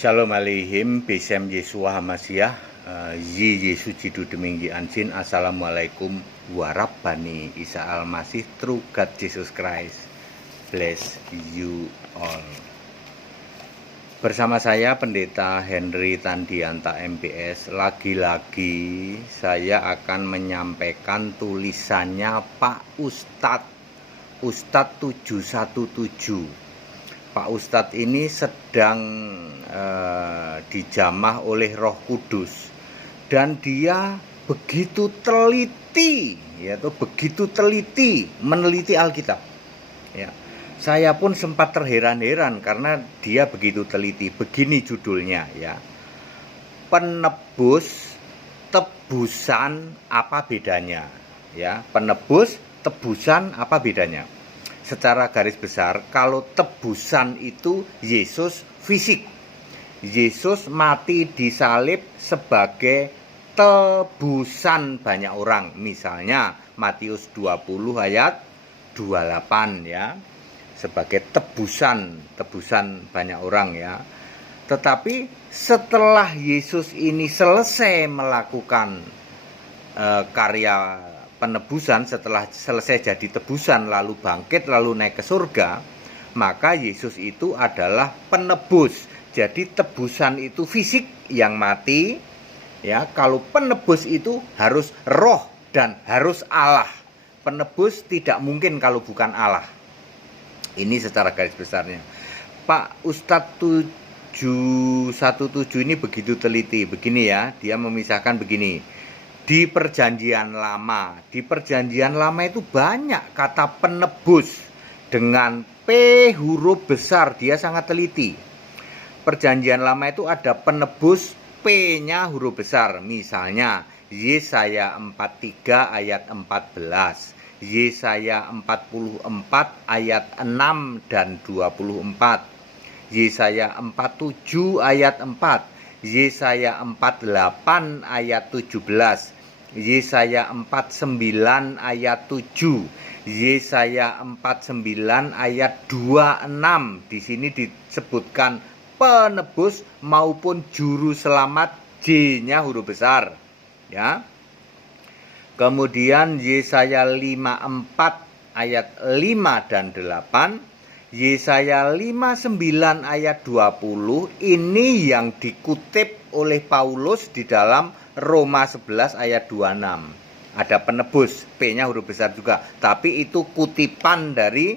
Shalom aleihim, Besem Yesua Hamasiah, Yi Yesu Jidu Deminggi Ansin, Assalamualaikum Warahmatullahi Isa Al-Masih, True God Jesus Christ, bless you all. Bersama saya Pendeta Henry Tandianta MPS, lagi-lagi saya akan menyampaikan tulisannya Pak Ustadz 717. Pak Ustadz ini sedang dijamah oleh Roh Kudus dan dia begitu teliti, meneliti Alkitab. Ya, saya pun sempat terheran-heran karena dia begitu teliti. Begini judulnya, ya, penebus tebusan apa bedanya? Ya, penebus tebusan apa bedanya? Secara garis besar, kalau tebusan itu Yesus fisik. Yesus mati di salib sebagai tebusan banyak orang. Misalnya Matius 20 ayat 28, ya. Sebagai tebusan banyak orang, ya. Tetapi setelah Yesus ini selesai melakukan karya penebusan, setelah selesai jadi tebusan lalu bangkit lalu naik ke surga, maka Yesus itu adalah penebus. Jadi tebusan itu fisik yang mati, ya. Kalau penebus itu harus roh dan harus Allah. Penebus tidak mungkin kalau bukan Allah. Ini secara garis besarnya. Pak Ustadz 717 ini begitu teliti. Begini, ya, dia memisahkan begini. Di perjanjian lama itu banyak kata penebus dengan P huruf besar, dia sangat teliti. Perjanjian lama itu ada penebus P-nya huruf besar, misalnya Yesaya 43 ayat 14, Yesaya 44 ayat 6 dan 24, Yesaya 47 ayat 4, Yesaya 48 ayat 17, Yesaya 49 ayat 7, Yesaya 49 ayat 26. Di sini disebutkan penebus maupun juru selamat, J-nya huruf besar, ya. Kemudian Yesaya 54 ayat 5 dan 8, Yesaya 59 ayat 20, ini yang dikutip oleh Paulus di dalam Roma 11 ayat 26. Ada penebus, P-nya huruf besar juga, tapi itu kutipan dari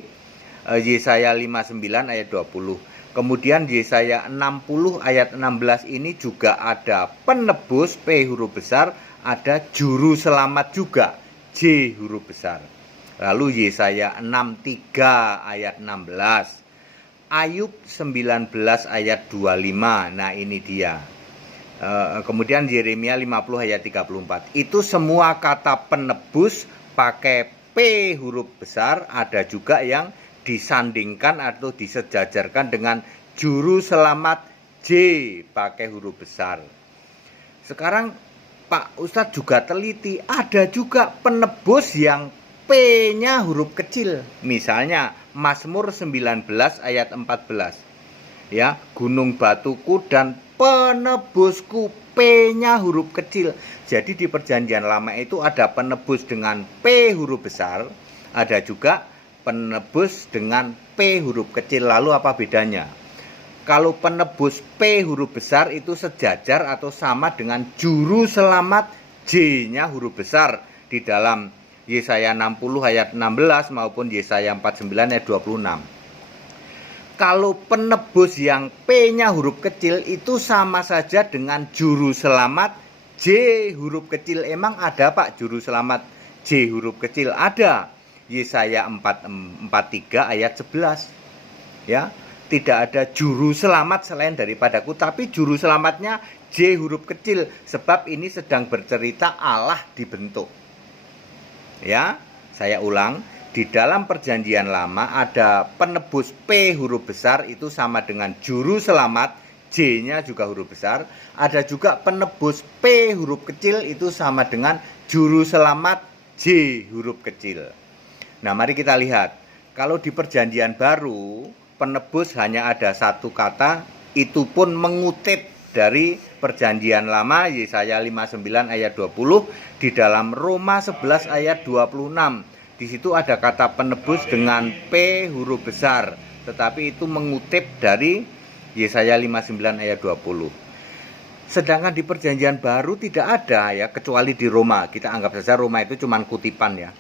Yesaya 59 ayat 20. Kemudian Yesaya 60 ayat 16 ini juga ada penebus, P huruf besar, ada juru selamat juga, J huruf besar. Lalu Yesaya 63 ayat 16, Ayub 19 ayat 25. Nah, ini dia. Kemudian Yeremia 50 ayat 34. Itu semua kata penebus pakai P huruf besar. Ada juga yang disandingkan atau disejajarkan dengan juru selamat, J pakai huruf besar. Sekarang Pak Ustadz juga teliti, ada juga penebus yang P-nya huruf kecil. Misalnya Mazmur 19 ayat 14. Ya, gunung batuku dan penebusku, P-nya huruf kecil. Jadi di perjanjian lama itu ada penebus dengan P huruf besar, ada juga penebus dengan P huruf kecil. Lalu apa bedanya? Kalau penebus P huruf besar itu sejajar atau sama dengan juru selamat, J-nya huruf besar di dalam Yesaya 60 ayat 16 maupun Yesaya 49 ayat 26. Kalau penebus yang P-nya huruf kecil itu sama saja dengan juru selamat, J huruf kecil. Emang ada, Pak, juru selamat J huruf kecil? Ada. Yesaya 43 ayat 11. Ya, tidak ada juru selamat selain daripadaku, tapi juru selamatnya J huruf kecil, sebab ini sedang bercerita Allah dibentuk. Ya, saya ulang, di dalam perjanjian lama ada penebus P huruf besar, itu sama dengan juru selamat, J-nya juga huruf besar. Ada juga penebus P huruf kecil, itu sama dengan juru selamat, J huruf kecil. Nah, mari kita lihat. Kalau di perjanjian baru, penebus hanya ada satu kata, itu pun mengutip dari Perjanjian Lama, Yesaya 59 ayat 20, di dalam Roma 11 ayat 26. Di situ ada kata penebus dengan P huruf besar, tetapi itu mengutip dari Yesaya 59 ayat 20. Sedangkan di Perjanjian Baru tidak ada ya, kecuali di Roma. Kita anggap saja Roma itu cuma kutipan ya.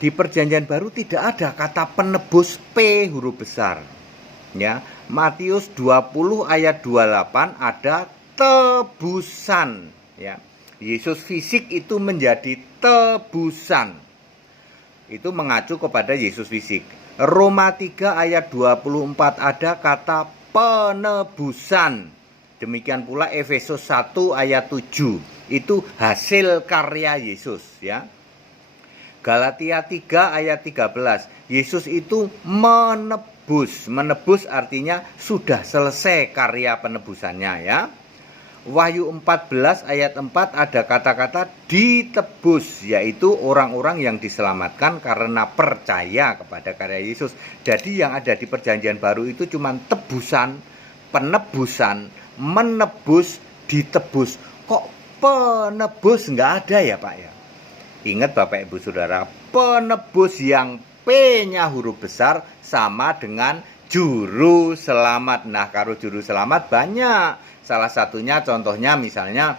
Di Perjanjian Baru tidak ada kata penebus P huruf besar. Ya, Matius 20 ayat 28 ada tebusan ya. Yesus fisik itu menjadi tebusan. Itu mengacu kepada Yesus fisik. Roma 3 ayat 24 ada kata penebusan. Demikian pula Efesus 1 ayat 7. Itu hasil karya Yesus ya. Galatia 3 ayat 13. Yesus itu menebus. Menebus artinya sudah selesai karya penebusannya ya. Wahyu 14 ayat 4 ada kata-kata ditebus, yaitu orang-orang yang diselamatkan karena percaya kepada karya Yesus. Jadi yang ada di Perjanjian Baru itu cuma tebusan, penebusan, menebus, ditebus. Kok penebus nggak ada ya Pak ya? Ingat Bapak Ibu Saudara, penebus yang P-nya huruf besar sama dengan juru selamat. Nah, kalau juru selamat banyak. Salah satunya contohnya misalnya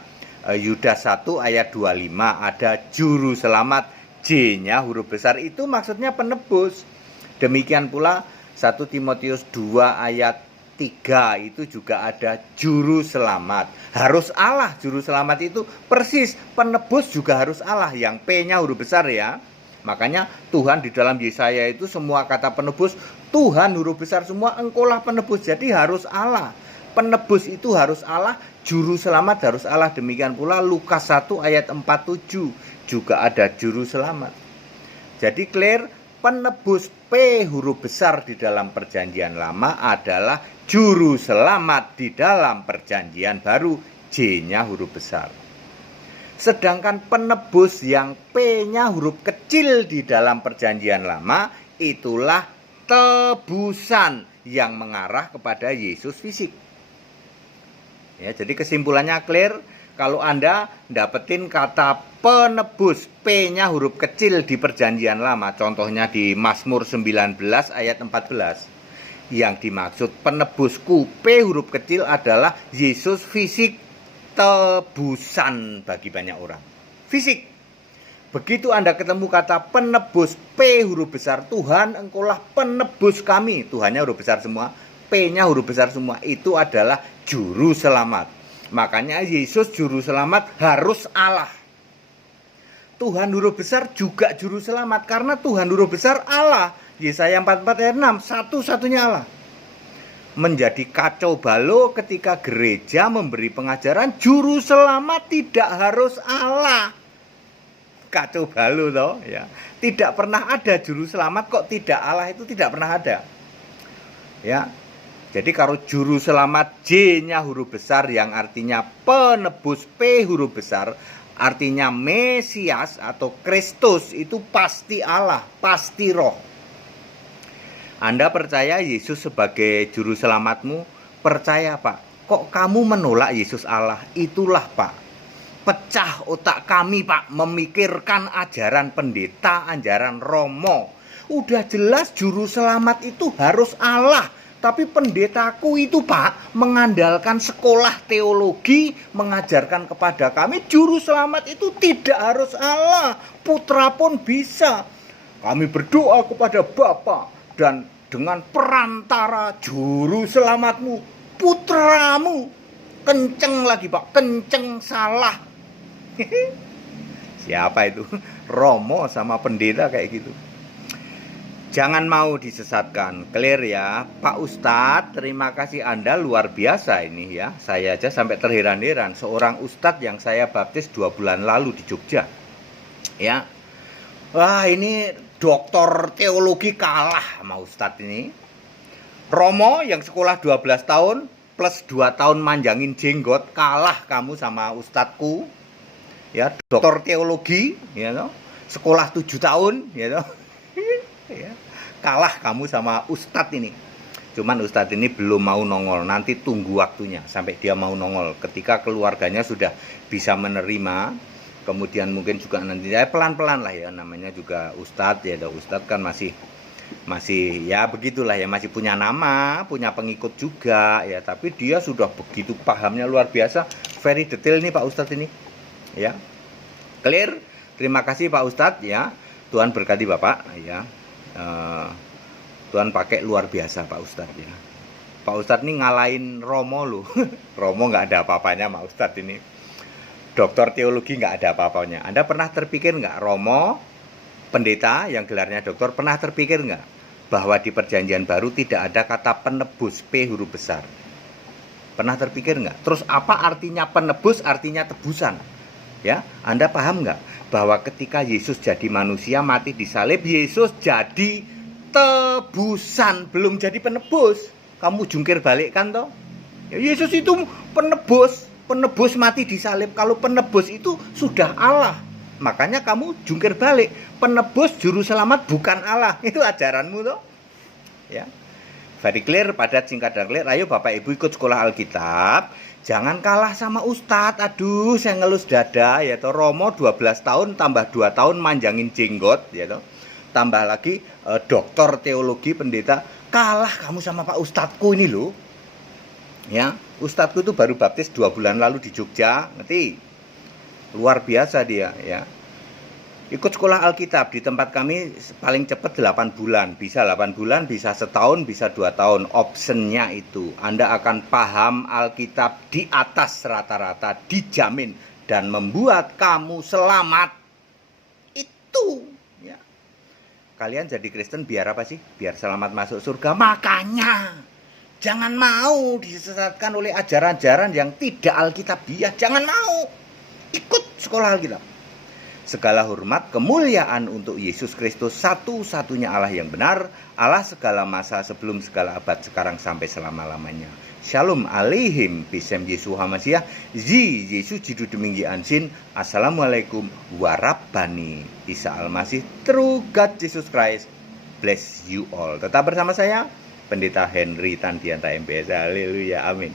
Yudas 1 ayat 25 ada juru selamat, J-nya huruf besar, itu maksudnya penebus. Demikian pula 1 Timotius 2 ayat 3 itu juga ada juru selamat. Harus Allah juru selamat itu persis, penebus juga harus Allah yang P-nya huruf besar ya. Makanya Tuhan di dalam Yesaya itu semua kata penebus Tuhan huruf besar semua, engkaulah penebus. Jadi harus Allah. Penebus itu harus Allah, juru selamat harus Allah. Demikian pula Lukas 1 ayat 47 juga ada juru selamat. Jadi clear, penebus P huruf besar di dalam Perjanjian Lama adalah juru selamat di dalam Perjanjian Baru, J-nya huruf besar. Sedangkan penebus yang P-nya huruf kecil di dalam Perjanjian Lama itulah tebusan yang mengarah kepada Yesus fisik. Ya, jadi kesimpulannya clear, kalau Anda dapetin kata penebus P-nya huruf kecil di Perjanjian Lama, contohnya di Mazmur 19 ayat 14, yang dimaksud penebusku P huruf kecil adalah Yesus fisik, tebusan bagi banyak orang. Fisik. Begitu Anda ketemu kata penebus P huruf besar, Tuhan engkaulah penebus kami, Tuhannya huruf besar semua, P-nya huruf besar semua, itu adalah juru selamat. Makanya Yesus juru selamat harus Allah. Tuhan huruf besar juga juru selamat karena Tuhan huruf besar Allah. Yesaya 44 ayat 6, satu-satunya Allah. Menjadi kacau balau ketika gereja memberi pengajaran juru selamat tidak harus Allah. Kacau balau toh ya. Tidak pernah ada juru selamat kok tidak Allah, itu tidak pernah ada. Ya. Jadi kalau juru selamat J-nya huruf besar yang artinya penebus P huruf besar, artinya Mesias atau Kristus, itu pasti Allah, pasti roh. Anda percaya Yesus sebagai juru selamatmu? Percaya Pak. Kok kamu menolak Yesus Allah? Itulah Pak, pecah otak kami Pak, memikirkan ajaran pendeta, ajaran Romo. Udah jelas juru selamat itu harus Allah. Tapi pendetaku itu Pak mengandalkan sekolah teologi, mengajarkan kepada kami juru selamat itu tidak harus Allah, putra pun bisa. Kami berdoa kepada Bapa dan dengan perantara juru selamatmu, putramu. Kenceng lagi Pak, kenceng salah. Siapa itu? Romo sama pendeta kayak gitu. Jangan mau disesatkan, clear ya. Pak Ustadz, terima kasih Anda luar biasa ini ya. Saya aja sampai terheran-heran, seorang Ustadz yang saya baptis 2 bulan lalu di Jogja. Ya. Wah, ini doktor teologi kalah sama Ustadz ini. Romo yang sekolah 12 tahun plus 2 tahun manjangin jenggot, kalah kamu sama Ustadzku. Ya, doktor teologi, ya toh. Sekolah 7 tahun, ya toh. Ya, kalah kamu sama Ustadz ini. Cuman Ustadz ini belum mau nongol, nanti tunggu waktunya sampai dia mau nongol. Ketika keluarganya sudah bisa menerima, kemudian mungkin juga nanti ya pelan-pelan lah ya, namanya juga Ustadz ya, Ustadz kan masih ya begitulah ya, masih punya nama, punya pengikut juga ya, tapi dia sudah begitu pahamnya luar biasa, very detail nih Pak Ustadz ini ya. Clear? Terima kasih Pak Ustadz ya. Tuhan berkati Bapak ya. Tuhan pakai luar biasa Pak Ustadz ya. Pak Ustadz ini ngalahin Romo loh. Romo nggak ada apa-apanya Pak Ustadz ini. Doktor teologi nggak ada apa-apanya. Anda pernah terpikir nggak Romo, pendeta yang gelarnya doktor, pernah terpikir nggak bahwa di perjanjian baru tidak ada kata penebus, P huruf besar? Pernah terpikir nggak? Terus apa artinya penebus? Artinya tebusan. Ya, Anda paham nggak bahwa ketika Yesus jadi manusia mati di salib, Yesus jadi tebusan, belum jadi penebus. Kamu jungkir balik kan toh? Ya, Yesus itu penebus mati di salib. Kalau penebus itu sudah Allah. Makanya kamu jungkir balik. Penebus juru selamat bukan Allah. Itu ajaranmu toh? Ya. Very clear, padat, singkat dan clear. Ayo Bapak Ibu ikut sekolah Alkitab. Jangan kalah sama Ustadz. Aduh, saya ngelus dada ya toh. Romo 12 tahun tambah 2 tahun manjangin jenggot ya toh. Tambah lagi doktor teologi pendeta, kalah kamu sama Pak Ustadku ini loh ya. Ustadku itu baru baptis 2 bulan lalu di Jogja, ngerti? Luar biasa dia ya. Ikut sekolah Alkitab di tempat kami paling cepat 8 bulan, bisa 8 bulan, bisa setahun, bisa 2 tahun. Optionnya itu Anda akan paham Alkitab di atas rata-rata, dijamin, dan membuat kamu selamat. Itu kalian jadi Kristen biar apa sih? Biar selamat masuk surga. Makanya jangan mau disesatkan oleh ajaran-ajaran yang tidak Alkitabiah. Jangan mau. Ikut sekolah Alkitab. Segala hormat, kemuliaan untuk Yesus Kristus, satu-satunya Allah yang benar, Allah segala masa, sebelum segala abad, sekarang sampai selama-lamanya. Shalom aleihim bisem Yesus Hamasiah, Zi Yesus jidu deminggi ansin. Assalamualaikum warahmatullahi Isa Almasih, True God Jesus Christ bless you all. Tetap bersama saya, Pendeta Henry Tandianta MPS. Haleluya, amin.